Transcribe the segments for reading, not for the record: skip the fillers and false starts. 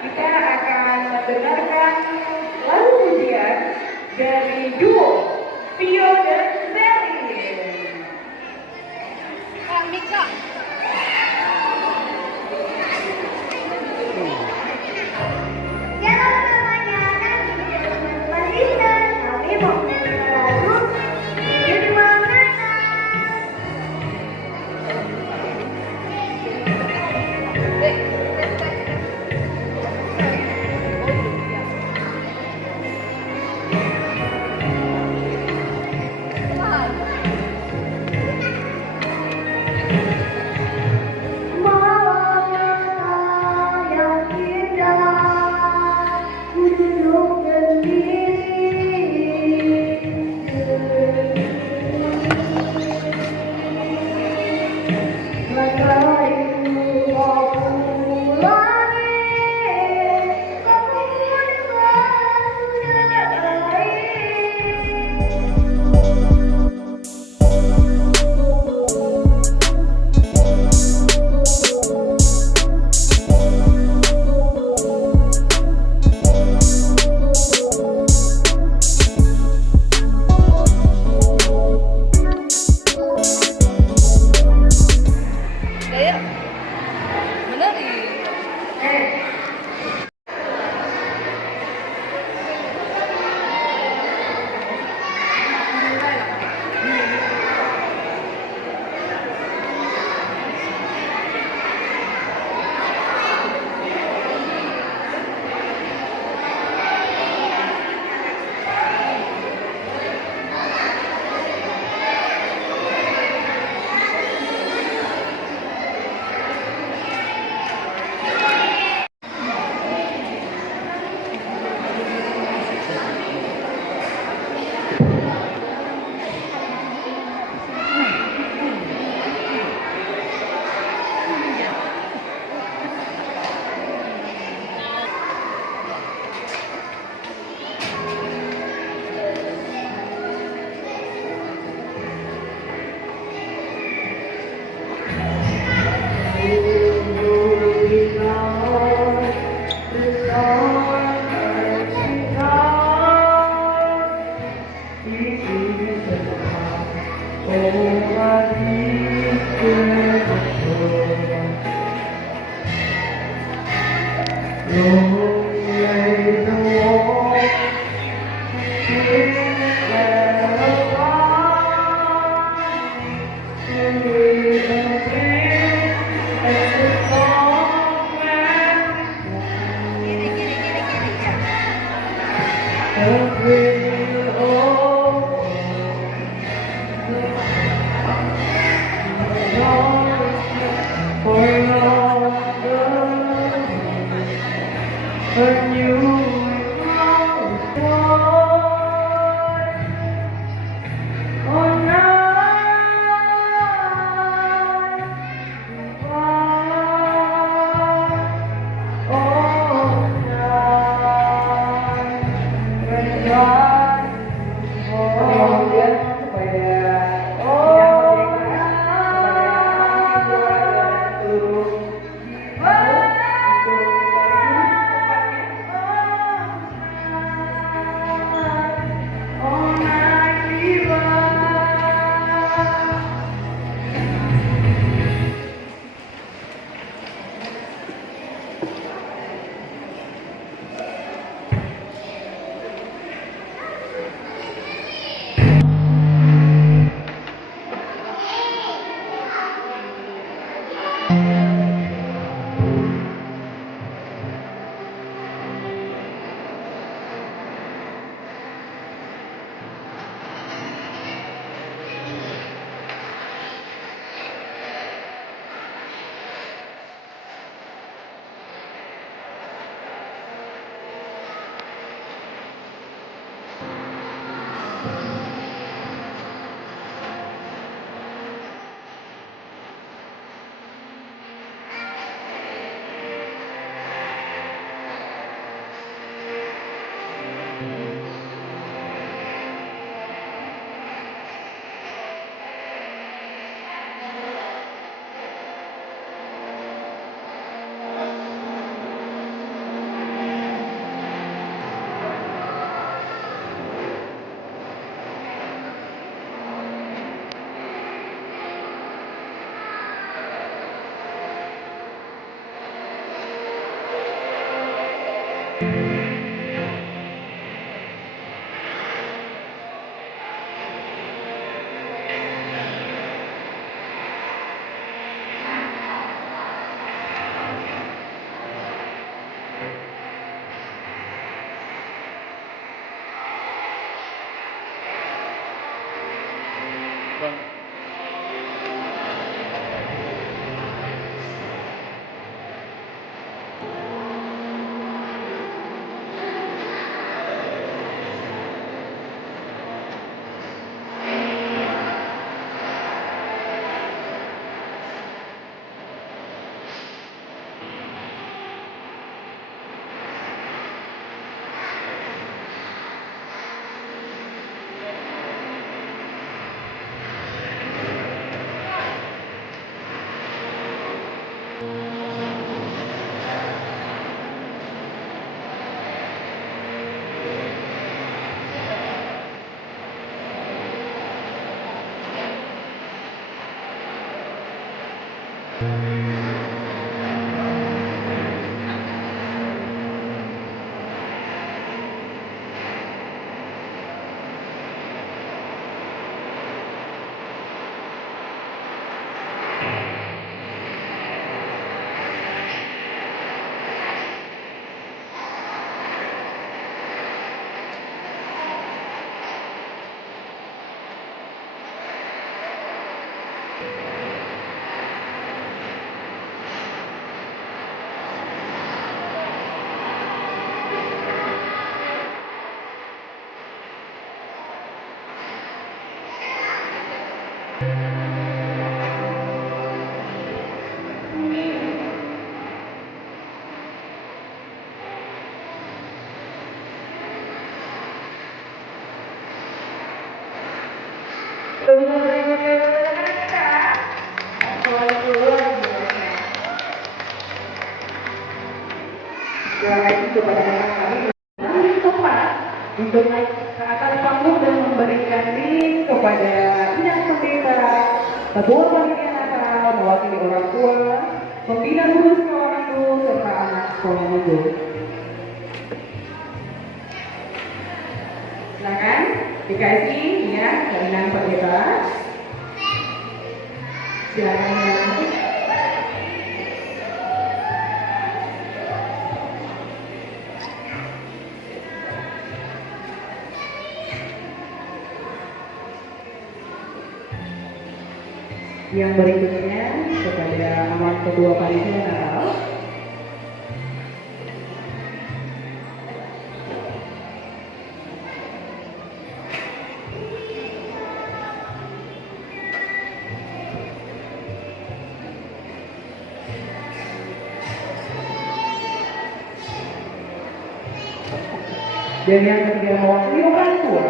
kita akan mendengarkan lagu pujian dari duo Vio dan Selin. Kak Mika. Halo semuanya, teman-teman listener, kami mau mendengar lagu Judul Kata. Malam yang indah, ku duduk sendiri. Matahari mau langit, kamu Daya. Menari. kepada kami tempat untuk naik ke atas panggung dan memberikan link kepada bidang pendeta, ketua panitia Natal, mewakili orang tua, pembina guru sekolah minggu, serta anak sekolah minggu. Silakan dikasih ya jaminan pendeta. Silakan ya. Yang berikutnya kepada amat kedua panitia Natal. Dan yang ketiga mewakili orang tua.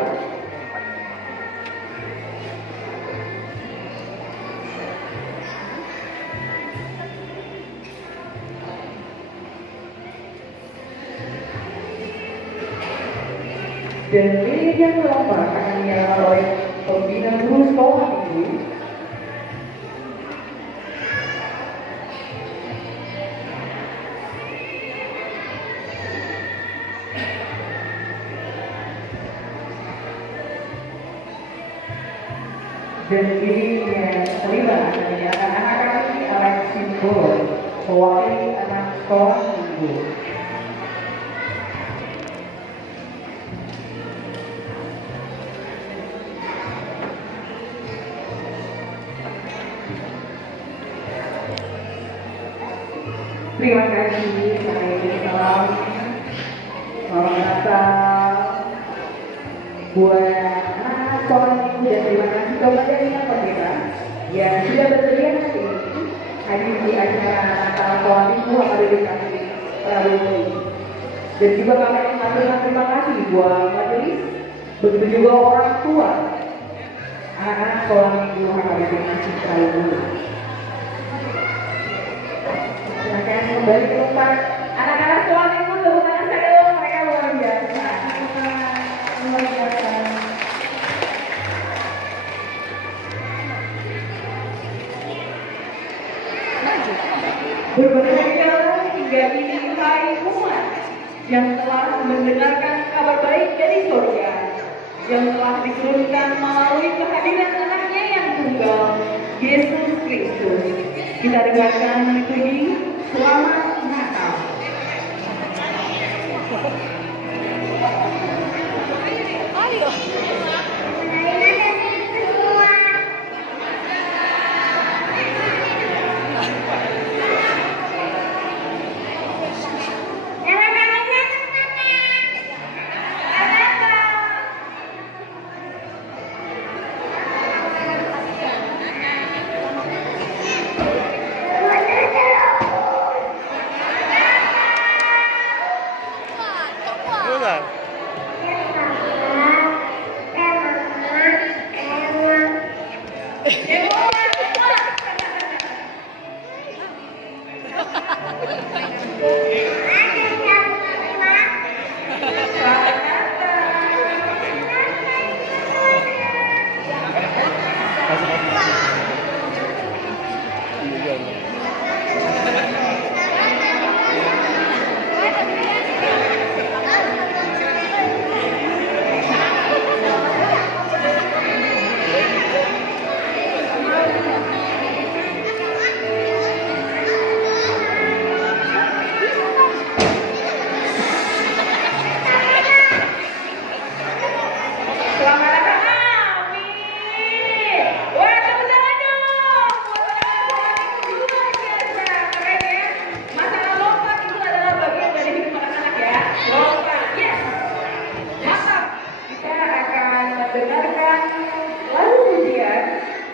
Dan lilin yang melompat akan dinyalakan oleh pembina guru sekolah minggu. Dan lilin yang kelima akan dinyalakan anak-anak oleh simbol mewakili anak sekolah minggu. Terima kasih, salam, selamat Natal buat anak sekolah minggu dan terima kasih kepada yang pendeta yang sudah bersedia nanti hadir di acara Natal sekolah minggu yang ada di kami Prabowo. Dan juga kami mengaturkan terima kasih buat majelis, begitu juga orang tua anak-anak sekolah minggu yang ada di kami Prabowo. Silakan kembali ke tempat. Anak-anak sekolah minggu tepuk tangan saya dong, mereka luar biasa. Luar biasa. Berbahagia hingga ini hai umat yang telah mendengarkan kabar baik dari surga, yang telah diturunkan melalui kehadiran anaknya yang tunggal, Yesus Kristus. Kita dengarkan liturgi Selamat Natal. Ayo.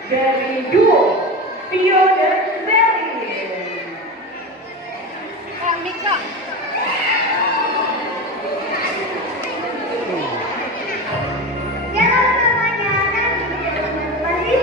Dari duo Vio dan Zerilin. Kak Mika. Shalom semuanya, kami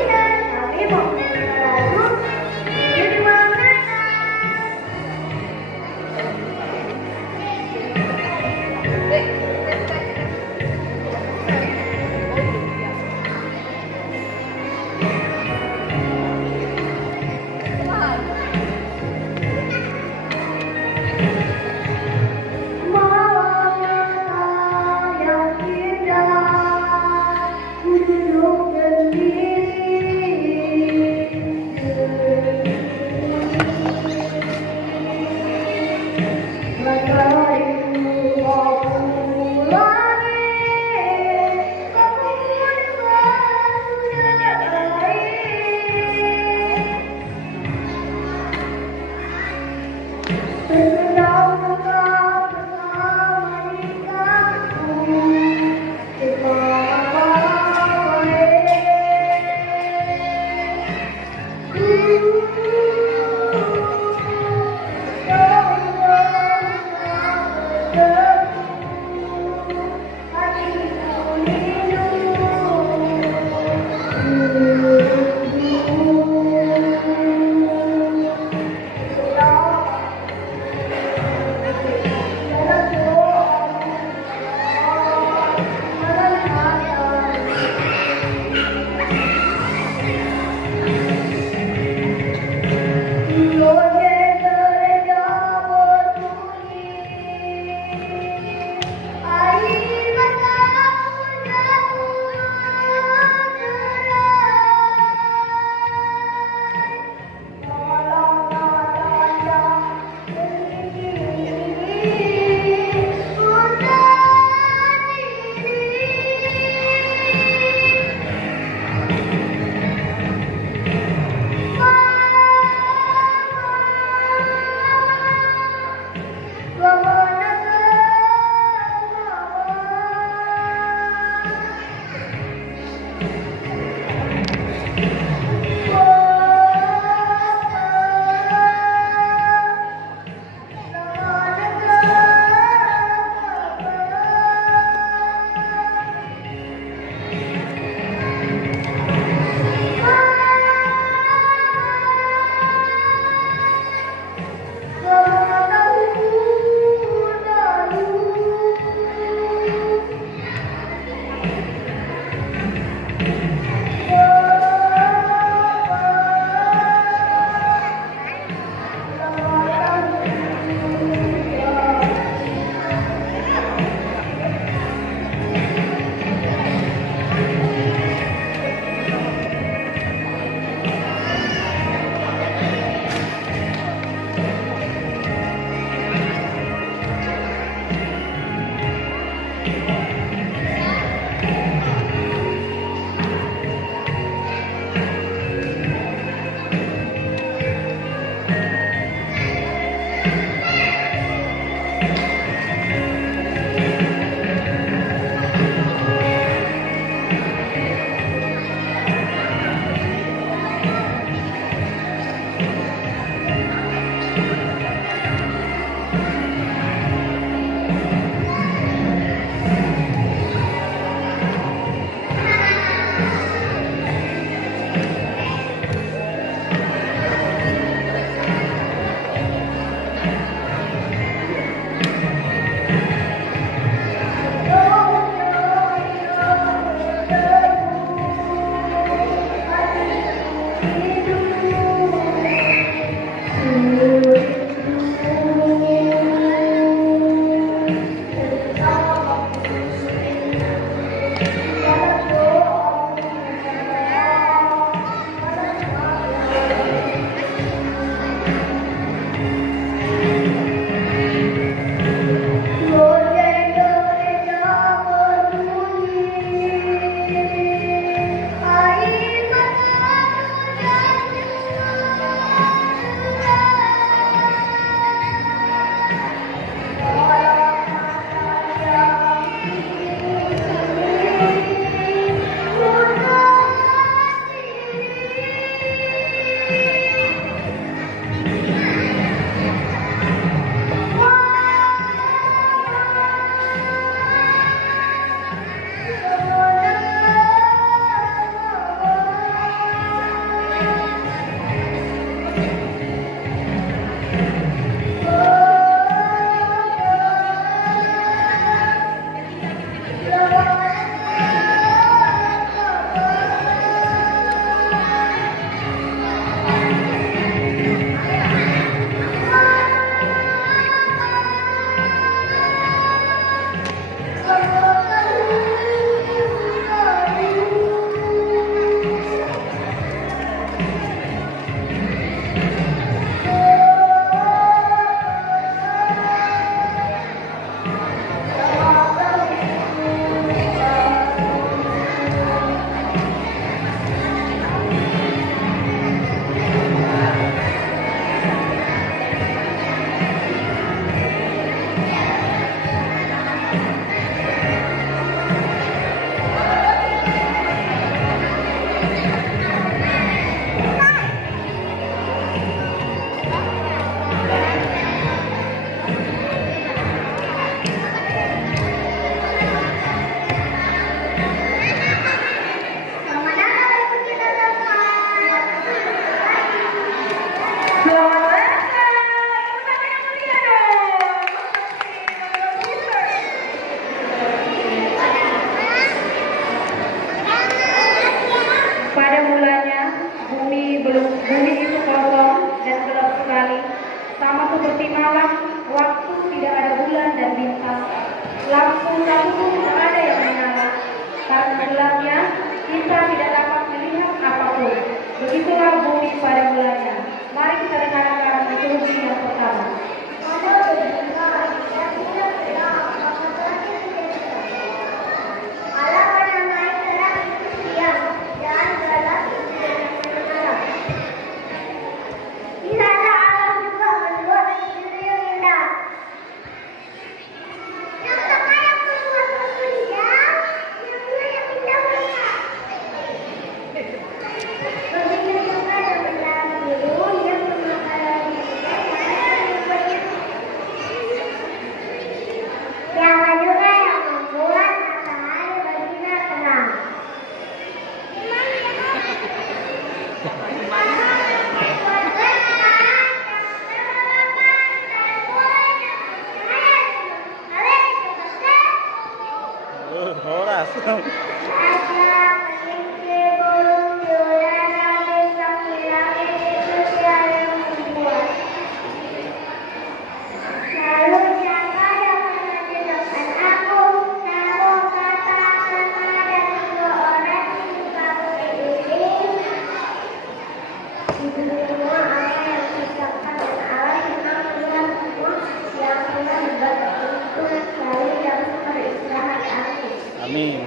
Amin.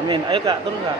Amin. Ayo Kak, turun Kak.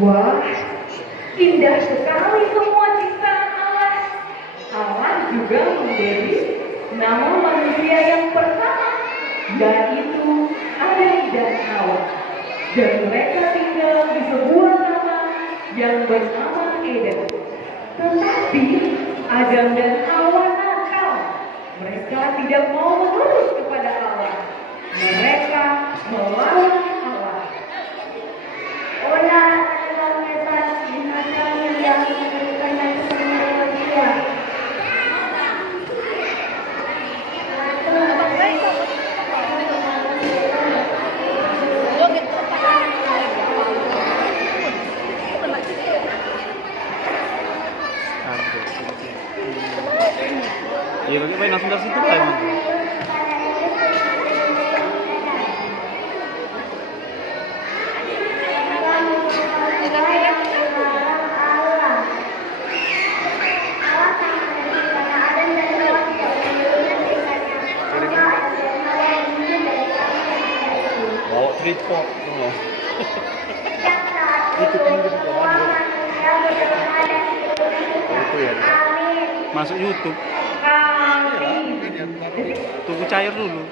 Wah, indah sekali semua ciptaan Allah. Allah juga memberi nama manusia yang pertama, yaitu Adam dan Hawa. Dan mereka tinggal di sebuah taman yang bernama Eden. Tetapi Adam dan Hawa nakal. Mereka tidak mau menurut kepada Allah. Mereka melawan Allah. Allah adalah hebat binatang yang memberikan kepada manusia. Iya, bagaimana langsung dari situ lah emang. Bawa tripod semua. Itu kan itu ya. Masuk YouTube. Tunggu cair dulu.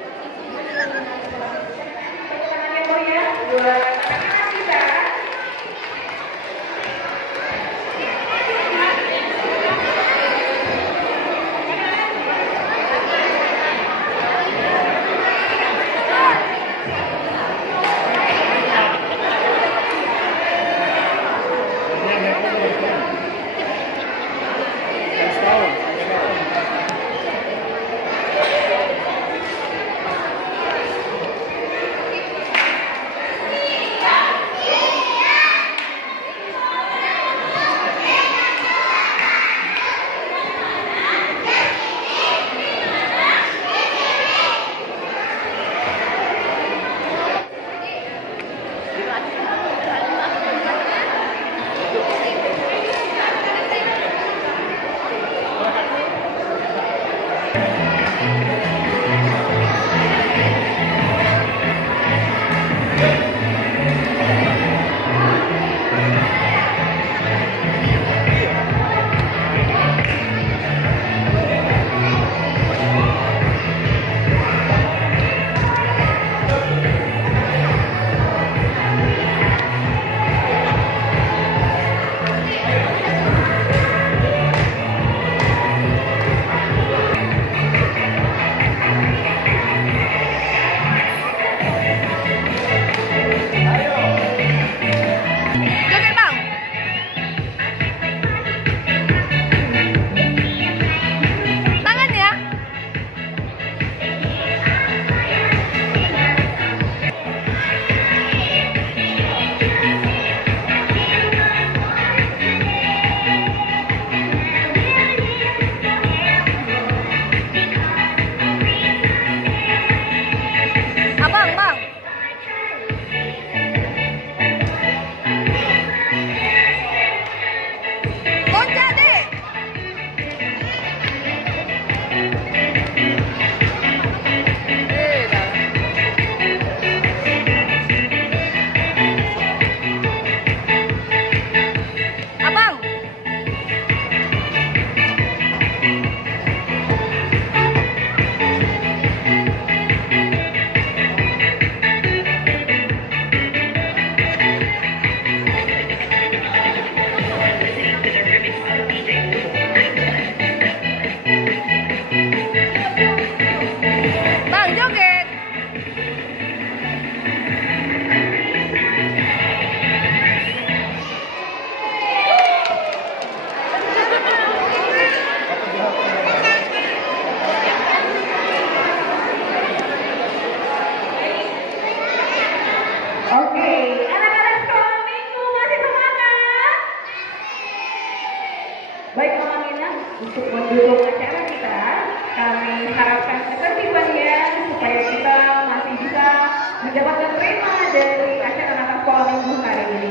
tema dari acara anak sekolah minggu hari ini.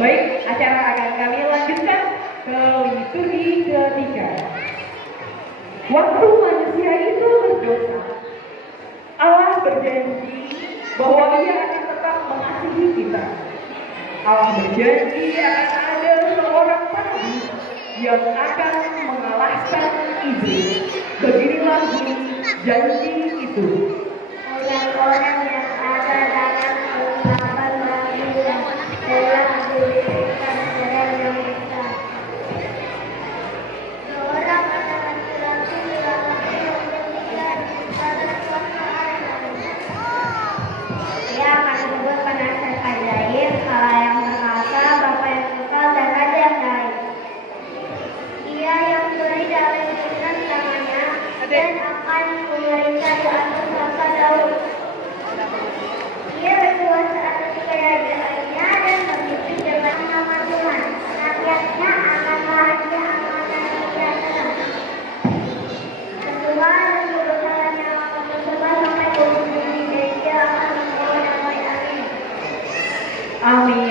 Baik, acara akan kami lanjutkan ke liturgi ketiga. Waktu manusia itu berdosa, Allah berjanji bahwa Ia akan tetap mengasihi kita. Allah berjanji akan ada seorang penebus yang akan mengalahkan iblis. Beginilah bunyi janji itu. Orang-orang yang ada dalam ungkapan Nabi telah diberikan jalan yang besar. Seorang anak laki-laki yang memberikan pada suatu anak. Ia akan disebut penasihat ajaib, Allah yang perkasa, Bapa yang kekal, dan Raja yang baik. Ia yang beri dalam tangan tangannya dan akan memerintah di atas bangsa Daud. Ia berkuasa atas kerajaannya dan memimpin dengan nama Tuhan. Rakyatnya akan bahagia amanah sejahtera. Kedua, kebesarannya akan tersebar sampai ke bumi dan dia akan membawa damai. Amin. Amin.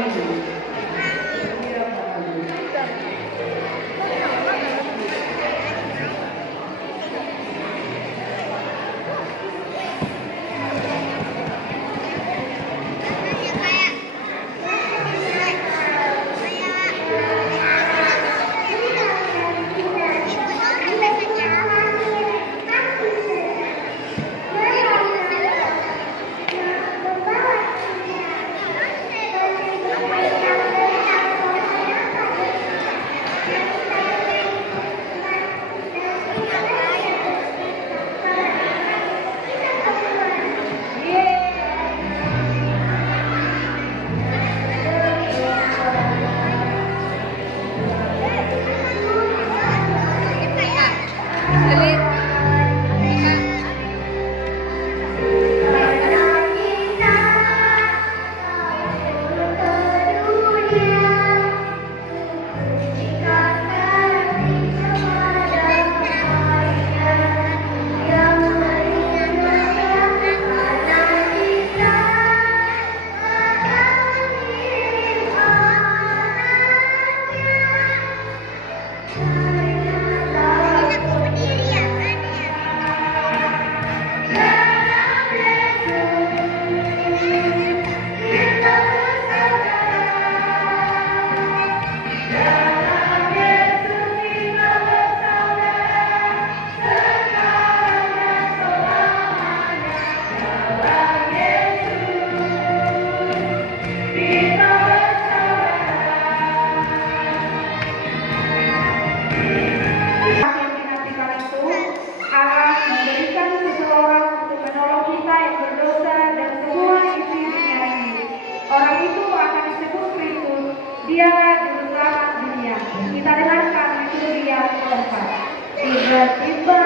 Dialah juru selamat dunia. Kita dengarkan liturgi yang keempat. Tiba-tiba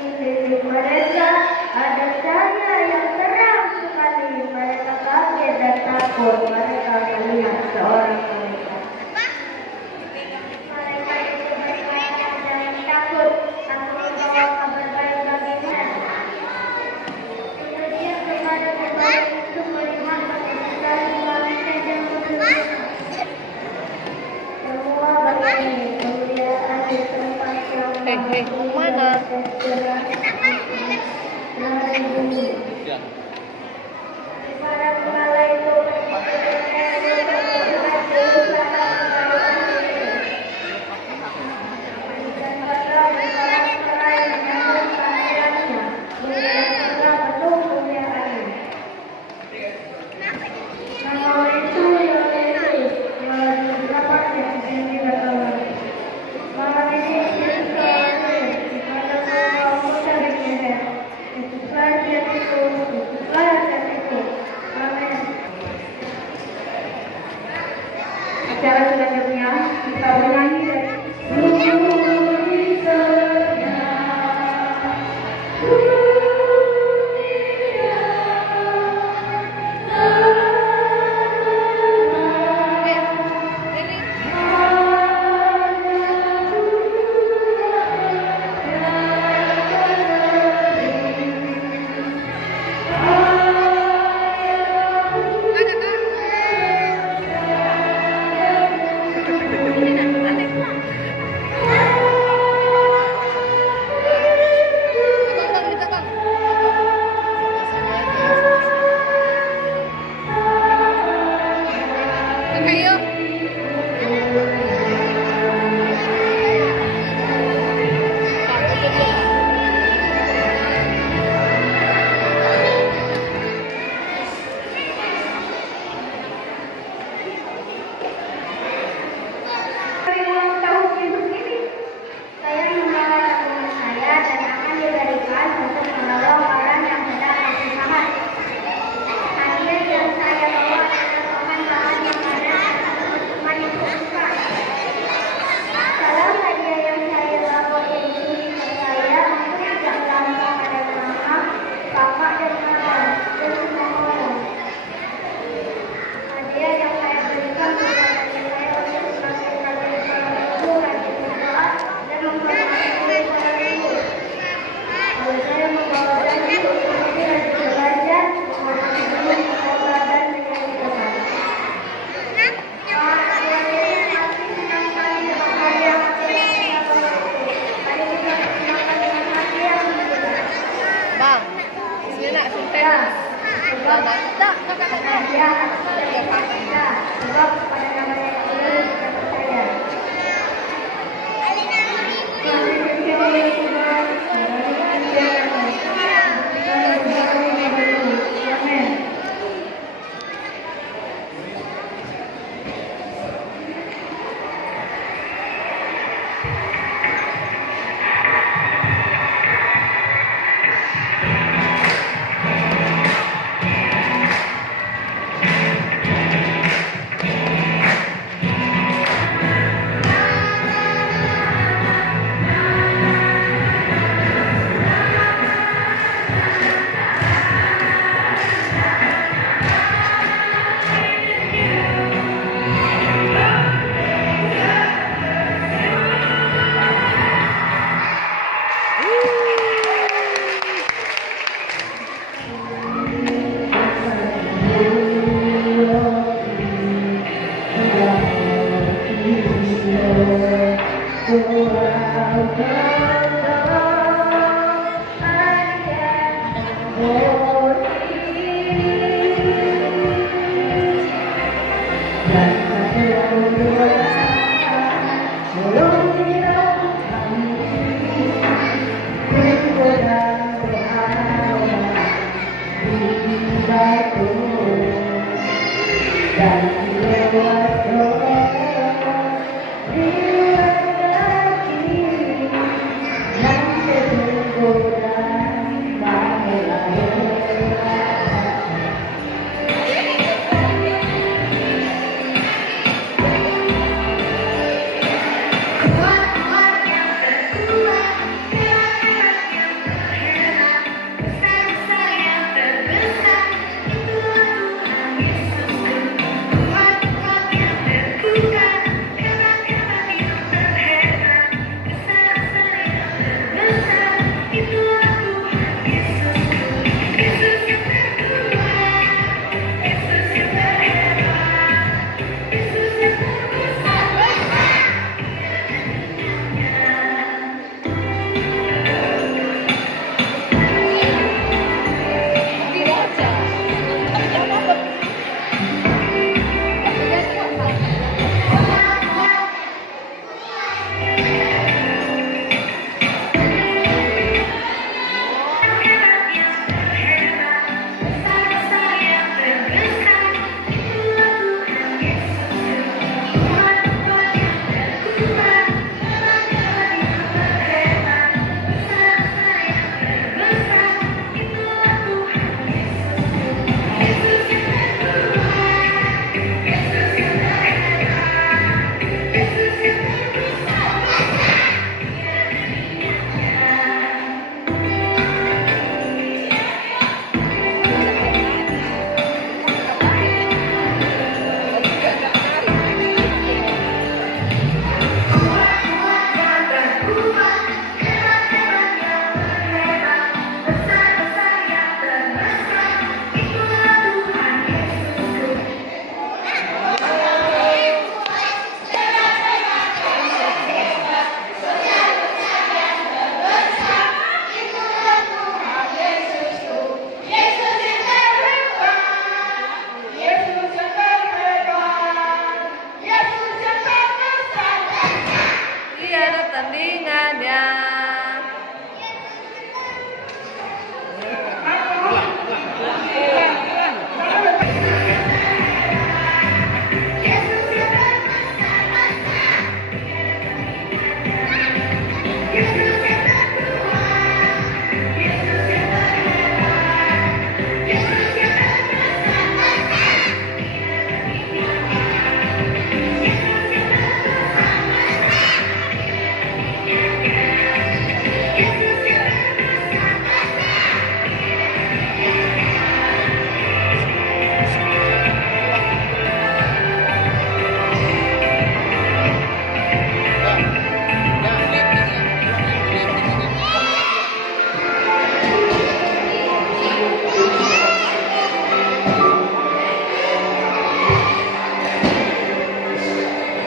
di mereka ada cahaya yang terang sekali. Mereka kaget dan takut. Mereka melihat seorang malaikat. Malaikat itu berkata, jangan takut. Aku membawa kabar baik bagi mereka. Kemudian kepada pembawa itu melihat sekali manusia yang berdua. Semua bagian kemuliaan di tempat yang mana? Para pengala itu Acara selanjutnya kita bernyanyi dari Bumi Senyap, dunia hanya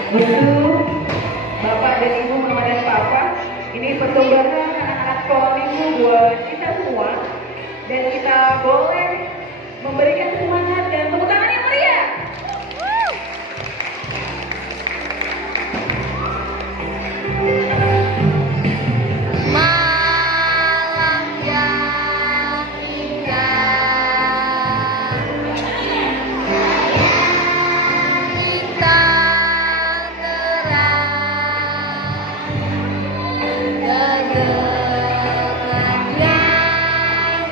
Begitu Bapak dan Ibu, Mama dan Papa, ini persembahan anak-anak sekolah minggu buat kita semua, dan kita boleh memberikan semangat dan tepuk tangan yang meriah. Malam yang indah, bintang terang, kedengar nyanyian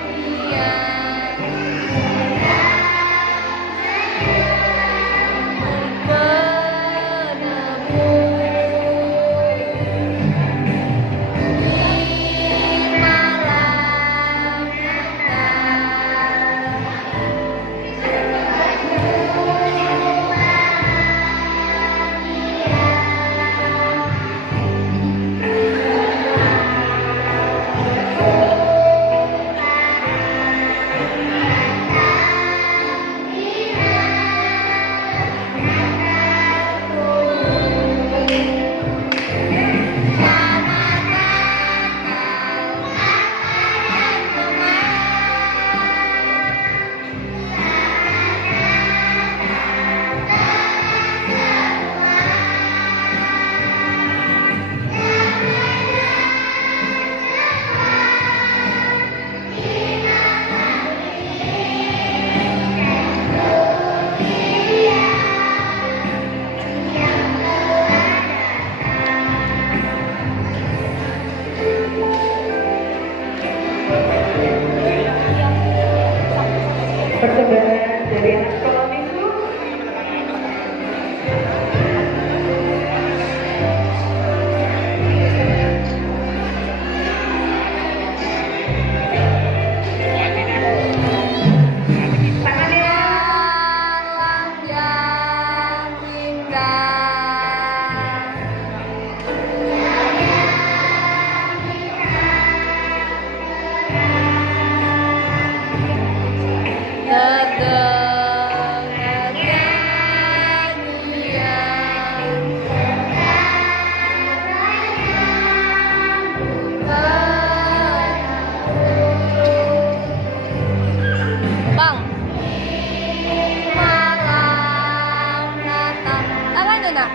mana nak?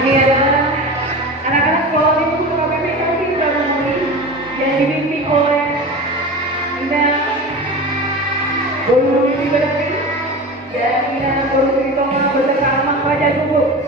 Ini adalah anak-anak sekolah minggu KPP kami Banyuwangi yang dibimbing oleh Ina Guru Mimpi Bedapi dan Ina Guru Tritoma beserta anak pelajar gugur.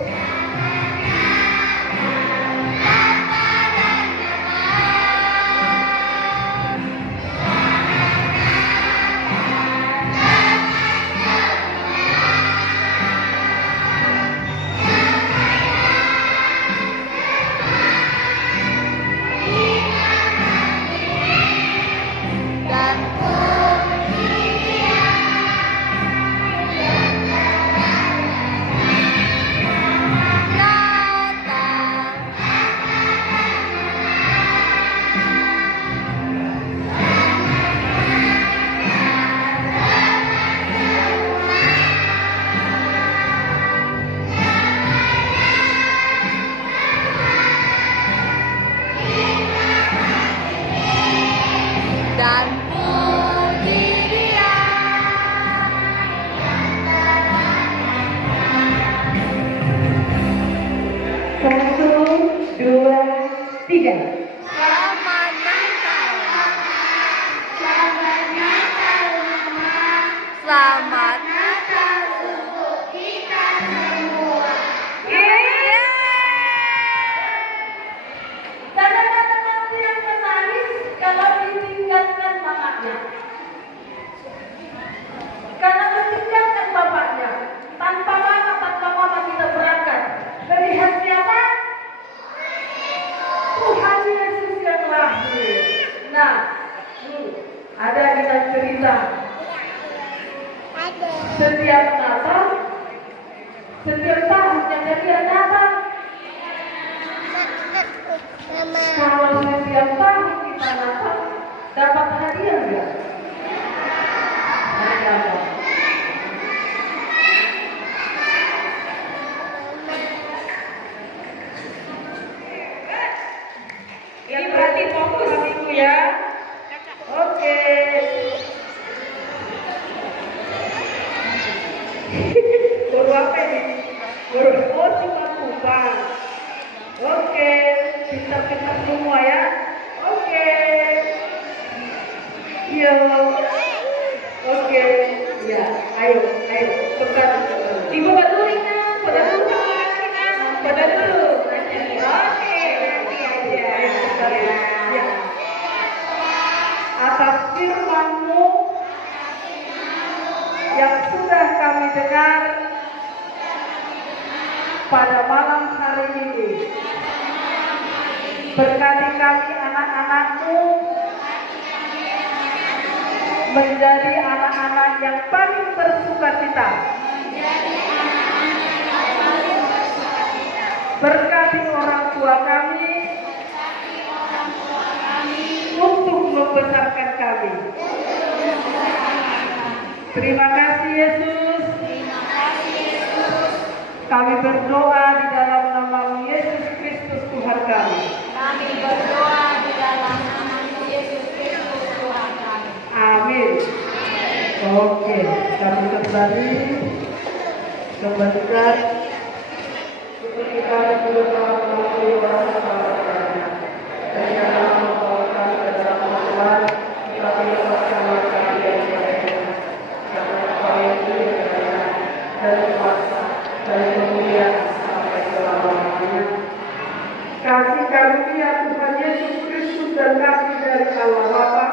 Dan puji Dia. Satu, dua, tiga. Selamat Natal. Selamat Natal, Mama. Selamat Natal untuk kita semua. Tanda-tanda aku yang menangis kalau ditinggalkan mamanya. Karena ditinggalkan bapaknya. Tanpa mama kita berangkat. Melihat siapa? Tuhan Yesus yang lahir. Nah, ada di dalam cerita. Setiap Natal, setiap tahun yang dia datang. Kalau setiap tahun kita Natal, dapat hadiah enggak? Dapat. Ini berarti fokus minggu ya. Oke. Guru apa ini? Guru cuma kupang. Oke, pintar-pintar semua ya. Oke. Iya. Oke. Ya, ayo. Cepat. Ibu bantu Ina, pada dulu sama anak-anak. Pada dulu. Oke, nanti aja. Ya. Atas firman-Mu yang sudah kami dengar pada malam hari ini. Berkati kami anak-anak-Mu menjadi anak-anak yang paling bersukacita. Berkati orang tua kami untuk membesarkan kami. Terima kasih Yesus. Kami berdoa di dalam nama Yesus Kristus Tuhan kami. Kami berdoa di dalam nama Yesus Kristus Tuhan kami. Amin. Oke, kami kembali kembalikan seperti kami sudah telah mengakui bahasa bahasanya. Dan jangan membawa kami ke dalam masalah, tapi lepaskanlah kami dari mereka. Karena Kau yang mulia dan kuasa dan kemuliaan sampai selama-lamanya. Kasih karunia Tuhan Yesus Kristus dan kasih dari Allah Bapa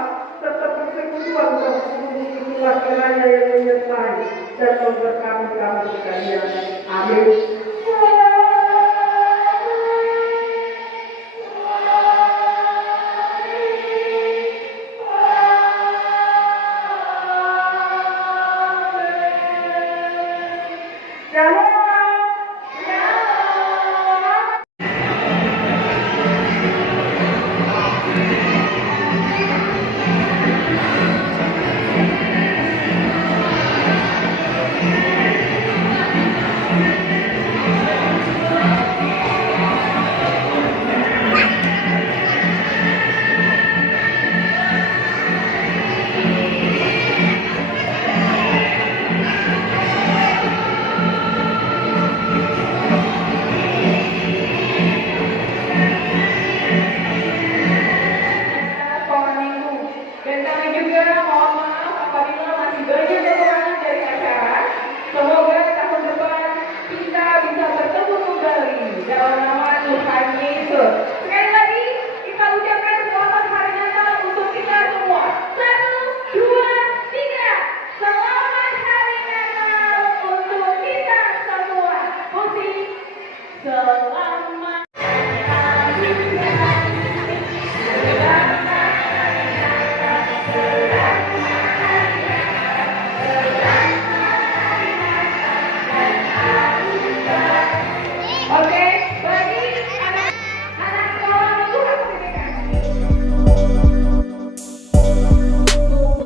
serta persekutuan Roh Kudus itulah kiranya yang menyertai dan memberkati kami sekalian. Amin. juga mohon maaf apabila masih banyak kekurangan dari acara. Semoga tahun depan kita bisa bertemu kembali dalam nama Tuhan Yesus. Sekali lagi kita ucapkan selamat hari Natal untuk kita semua. 1, 2, 3. Selamat hari Natal untuk kita semua. Musik selamat.